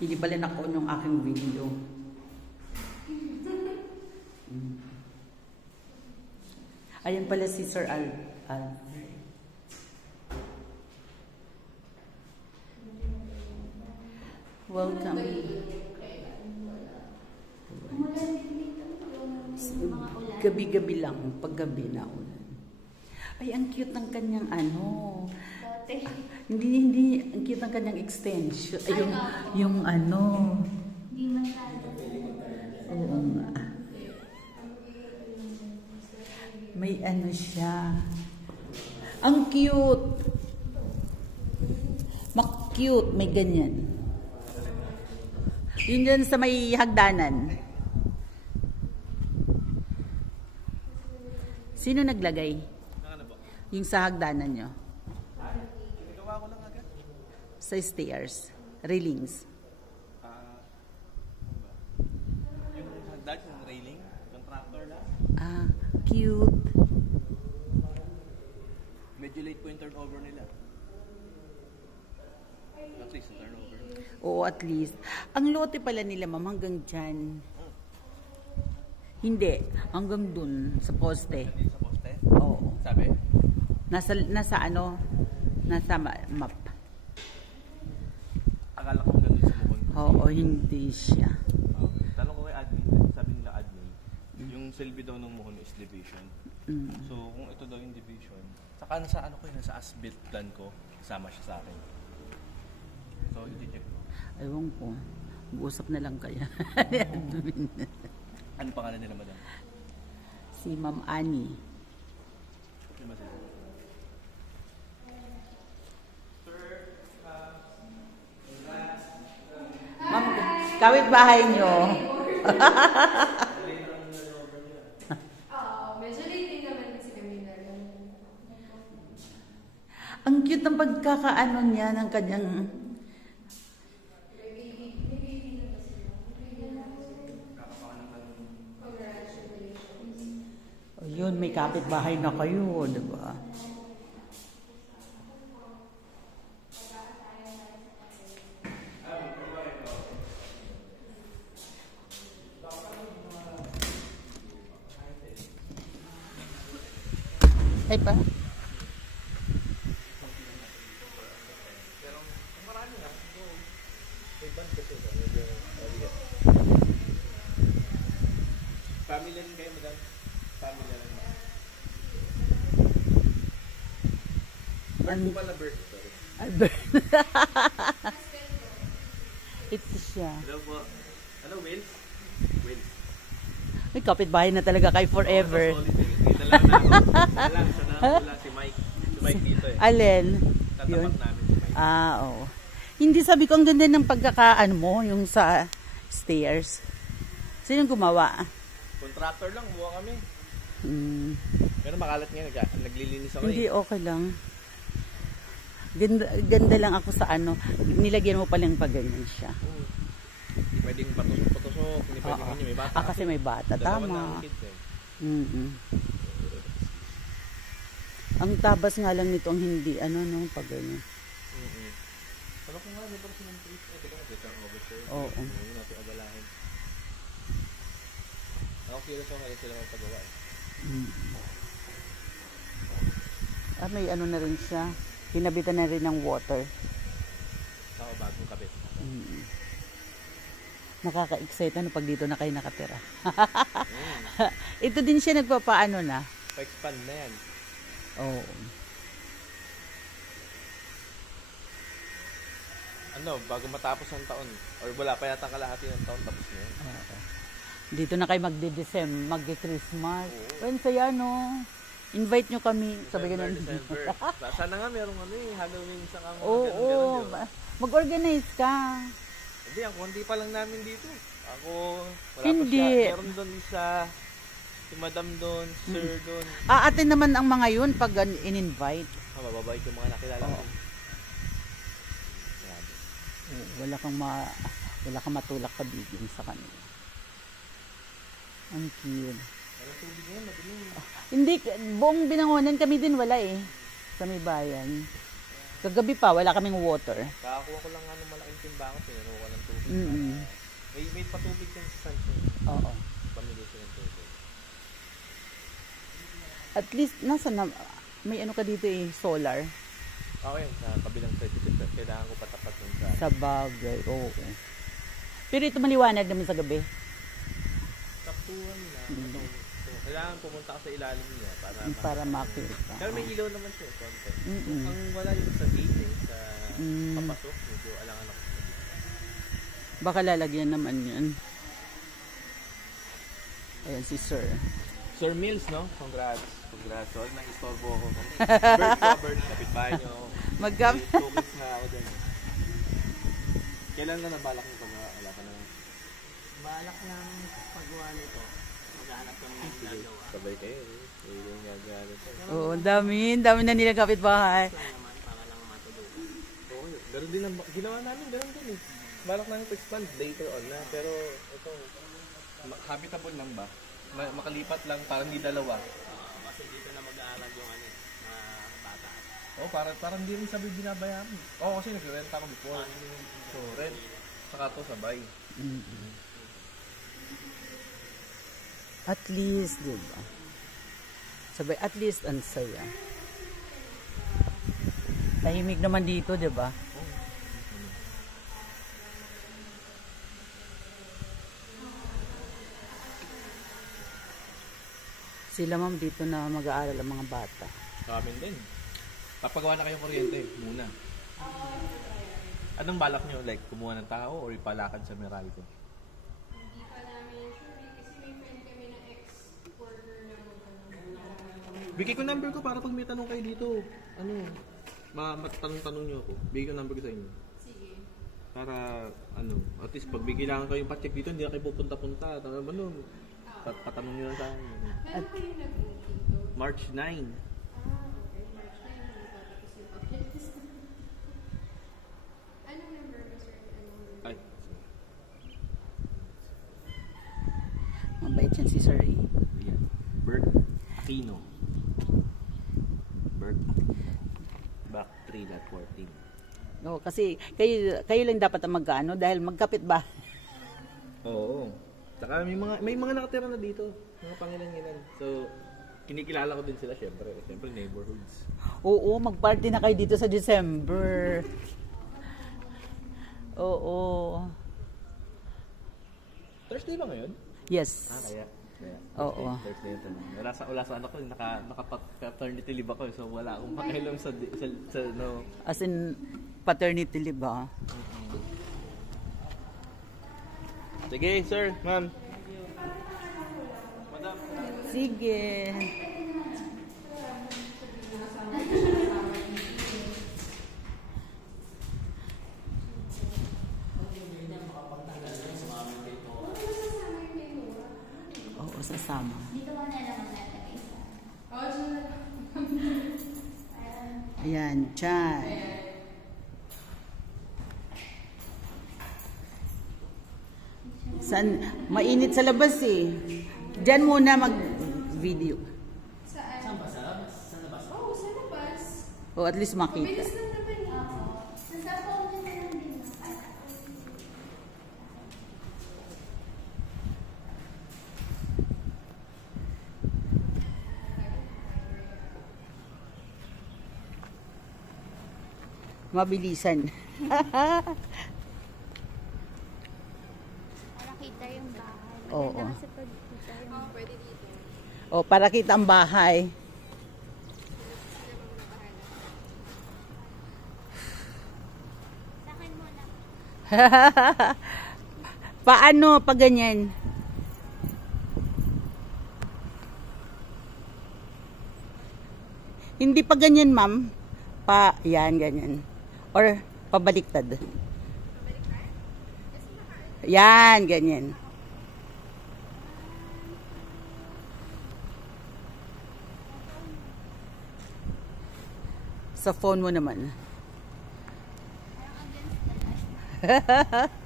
Hindi pala na-on yung aking video. Ayan pala si Sir Al. Welcome. Gabi-gabi lang. Paggabi na ulan. Ay, ang cute ng kanyang ano. Hindi. Ang cute ng kanyang extension. Ay, yung ano. Oo nga. May ano siya. Ang cute. Mak-cute. May ganyan. Yun dyan sa may hagdanan. Sino naglagay? Yung sa hagdanan nyo. Gawa ko lang agad. Sa stairs. Railings. Yung hagdan, yung railing, yung tractor lang. Ah, cute. Medyo late po yung turnover nila. At least yung turnover. Oo, at least. Ang lote pala nila, ma'am, hanggang dyan. Hindi. Hanggang dun, sa poste. Sa poste? Oo. Sabi? Nasa ano? Nasa map. Akala ko ganun sa mukon. Oo, hindi siya. Tanong ko kay admin, sabi nila admin, yung silbi daw ng muhon is division. So, kung ito daw yung division, saka nasa ano ko yun, nasa as-built plan ko, kasama siya sa akin. So, i-check ko. Ewan ko. Mag-usap na lang kaya. Ano pangalan nila, madam? Si Ma'am Annie. Sino ba sila? Ma'am, kawit bahay nyo. Medyo late naman kasi kami na lang. Ang cute ng pagkakaano niya ng kanyang... Oh, yun, may kapitbahay na kayo, di ba? Ay pa? Family rin kayo, madam? Family rin. Bird ko pala, bird. Sorry. Albert. Ito siya. Hello po. Ano, Wales? Wales. May kapitbahay na talaga kay forever. Dito lang na. Wala si Mike. Si Mike dito eh. Alin? Tatapat namin si Mike. Oo. Hindi, sabi ko ang ganda ng pagkakaan mo, yung sa stairs. Sino gumawa? Contractor lang, buha kami. Pero makalat nga, naglilinis ako. Hindi, okay lang. Ganda lang ako sa ano. Nilagyan mo palang pa ganyan siya. Hindi pwedeng patusok-patusok. Hindi pwedeng ganyan. May bata. Kasi may bata. Dalawa Tama. na ang kids eh. Ang tabas nga lang nito ang hindi, ano, no, pag ganyan. Pero kung nga, may parang sinuntuit. Teka na, turnover sir. Oo. Hindi natin abalahin. Ako curious ako ngayon sila magpagawa eh. May ano na rin siya. Hinabitan na rin ng water. Ako bagong kabit. Nakaka-excite ano pag dito na kayo nakatira. Ito din siya nagpapaano na. Pa-expand na yan. Oo. Ano, bago matapos ang taon. Or wala pa yata kalahati ng taon tapos na yan. Dito na kayo magde-Christmas. When saya, no? Invite nyo kami. Sabi ganun. December. Sana nga merong ano eh, Halloween sa kang Oo. Mag-organize ka. Hindi, ang konti pa lang namin dito. Ako, wala Hindi. pa siya. Meron doon isa, si Madam doon, Sir doon. Atin naman ang mga yun pag in-invite. Mababait yung mga nakilala ko. Wala kang matulak kabigin sa kanila. Ang cute. Pero tubig ngayon, madilim. Hindi, buong Binangonan kami din wala eh. Sa may bayan. Kagabi pa, wala kaming water. Kakakuha ko lang ng malaking timbangan, pinuno ko ng tubig. May patubig din sa sunset. Oo. Pamili ko ng tubig. At least, nasa na, may ano ka dito solar. Okay, sa kabilang side, kailangan ko patapat yung sa bagay, oo. Pero ito maliwanag naman sa gabi. Saktuhan na. So, kailangan pumunta ka sa ilalim niya para makita. Pero may ilaw naman siya, konti. Ang wala yung sa gate, sa papasok, medyo alang-alang ko. Baka lalagyan naman yun. Ayan si Sir. Sir Mills, no? Congrats. Sorry, nang-istorbo ako. Bert, kapitbahay nyo. Focus nga ako din. Kailan na nabalak nyo pag wala ka na? Balak ng paggawa nito. Maghanap kami ng gagawa. Sabay kayo, yung gagawa nito. Oo, dami na nilang kapitbahay. Naman para lang matulungan. Oo, ganoon din ang ginawa namin, ganoon din eh. Balak namin to expand later on na, pero ito, habitable lang ba? Makalipat lang, parang hindi dalawa. Kasi dito na mag-aaral yung mga bata. Parang hindi rin sabi binabayaran. Kasi nag-rent ako before. So, rent. Saka to sabay. At least, diba? Sabay, at least ang saya. Tahimik naman dito, diba? Sila ma'am dito na mag-aaral ang mga bata. Sa amin din. Papagawa na kayong kuryente muna. Anong balak nyo? Like, kumuha ng tao or ipalakad sa Meralco? Hindi pa namin sure kasi may friend kami na ex-worker na magtanong. Bigay ko number ko para pag may tanong kayo dito. Matanong-tanong nyo ako. Bigay ko number ko sa inyo. Sige. Para, at least pag may kailangan kayong pa-check dito, hindi na kayo pupunta-punta. Patanong nyo lang sa akin. Kailan kayo nag-move dito? March 9. Okay. March na yun. Magpapakis yung updates. Anong number ba, sir? Ay. Mabait yan si Sir E. Ayan. Bert Aquino. Bert Back 3.14. No, kasi kayo lang dapat ang magkaano dahil magkapit ba? Oo. Saka may mga nakatira na dito, mga pangilan-ngilan. So, kinikilala ko din sila syempre neighborhoods. Oo, mag-party na kayo dito sa December. Oo. Thursday ba ngayon? Yes. Kaya. Oo. Thursday ito. Wala sa anak ko, naka-paternity leave ako, so wala akong pakialam sa no. As in, paternity leave ba? Sige, sir, ma'am. Madam. Sige. Oo, sasama. Dito mo na naman natin isa. Ayan, dyan. Mainit sa labas eh. Diyan muna mag-video. Saan? Saan ba? Sa labas? Sa labas? Oo, sa labas. O at least makita. Mabilis lang naman eh. Nasa phone na lang din. Mabilisan. Para kita yung bahay. Oo. Maganda kasi pag kita yung Oo, pwede dito. O, para kita ang bahay. sa akin muna. Paano pag ganyan? Hindi pa ganyan, ma'am. Yan, ganyan. Or, pabaliktad. Yan, ganyan. Sa phone mo naman. Parang against the light.